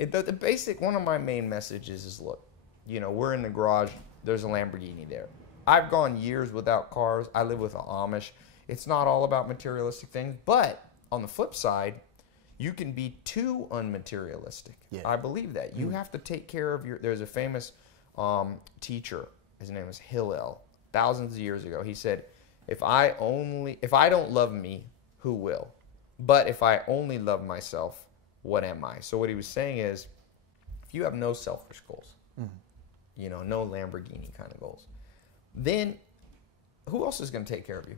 The basic, one of my main messages is, look, you know, we're in the garage. There's a Lamborghini there. I've gone years without cars. I live with an Amish. It's not all about materialistic things. But on the flip side, you can be too unmaterialistic. Yeah. I believe that. You have to take care of your... There's a famous teacher. His name is Hillel. Thousands of years ago. He said, if I don't love me, who will? But if I only love myself, what am I? So what he was saying is, if you have no selfish goals, you know, no Lamborghini kind of goals, then who else is going to take care of you?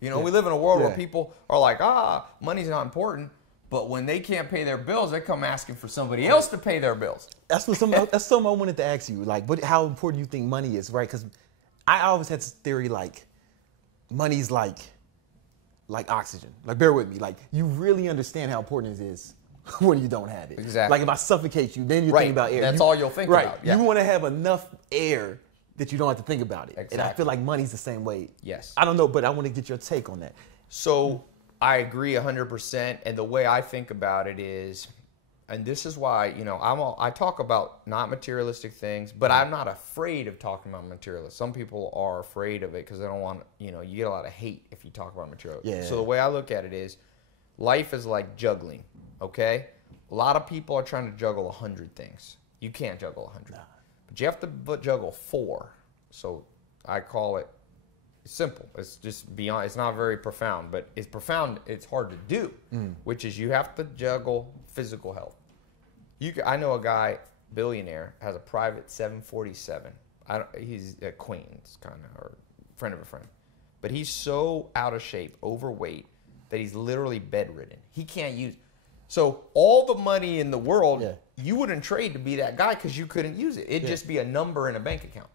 You know, we live in a world where people are like, money's not important. But when they can't pay their bills, they come asking for somebody else to pay their bills. That's something I wanted to ask you. Like, how important you think money is, right? Because I always had this theory, like, money's like oxygen. Like, bear with me. Like, you really understand how important it is when you don't have it. Exactly. Like, if I suffocate you, then you think about air. That's all you'll think about. Yeah. You want to have enough air that you don't have to think about it. Exactly. And I feel like money's the same way. Yes. I don't know, but I want to get your take on that. So I agree 100%. And the way I think about it is, and this is why, you know, I talk about not materialistic things, but I'm not afraid of talking about materialism. Some people are afraid of it because they don't want, you know, you get a lot of hate if you talk about materialism. Yeah. So the way I look at it is, life is like juggling, okay? A lot of people are trying to juggle 100 things. You can't juggle 100. Nah. But you have to juggle 4. So I call it simple. It's just beyond, it's not very profound, but it's profound, it's hard to do, which is you have to juggle physical health. I know a guy, billionaire, has a private 747. He's a Queens kind of, or friend of a friend. But he's so out of shape, overweight, that he's literally bedridden. He can't use. So all the money in the world, you wouldn't trade to be that guy because you couldn't use it. It'd just be a number in a bank account.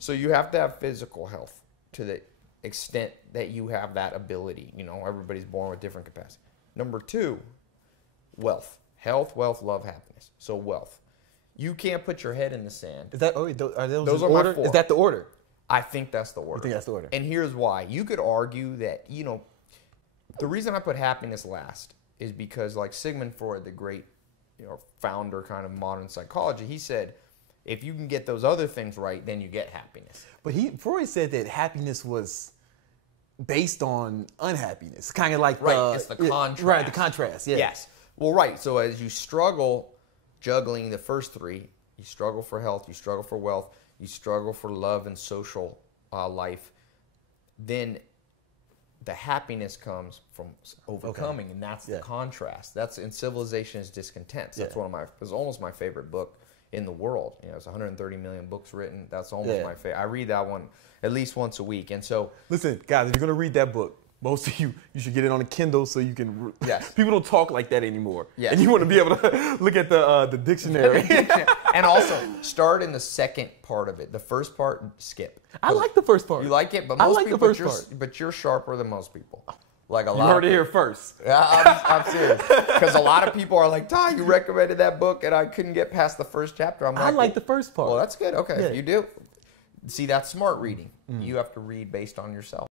So you have to have physical health to the extent that you have that ability. You know, everybody's born with different capacity. Number 2, wealth. Health, wealth, love, happiness. So wealth. You can't put your head in the sand. Is that, are those are order? my 4. Is that the order? I think that's the order. I think that's the order. And here's why. You could argue that, you know, the reason I put happiness last is because, like Sigmund Freud, the great, you know, founder kind of modern psychology, he said, if you can get those other things right, then you get happiness. But Freud said that happiness was based on unhappiness, kind of like it's the contrast. Right, the contrast. Yeah. Yes. Well, right. So as you struggle juggling the first 3, you struggle for health, you struggle for wealth, you struggle for love and social life, then the happiness comes from overcoming, and that's the contrast. That's in Civilization is Discontent. So that's it's almost my favorite book in the world. You know, it's 130 million books written. That's almost my favorite. I read that one at least once a week. And so, listen, guys, if you're gonna read that book, most of you should get it on a Kindle so you can. Yes. People don't talk like that anymore. Yes. And you want to be able to look at the dictionary. And also start in the second part of it. The first part, skip. I like the first part. You like it, but I most like people, the first part. But you're sharper than most people. Like a You lot. heard it here first. Yeah, I'm serious. Because a lot of people are like, Tai, you recommended that book, and I couldn't get past the first chapter. I'm like, I like the first part. Well, that's good. Okay, Yeah. if you do. See, that's smart reading. You have to read based on yourself.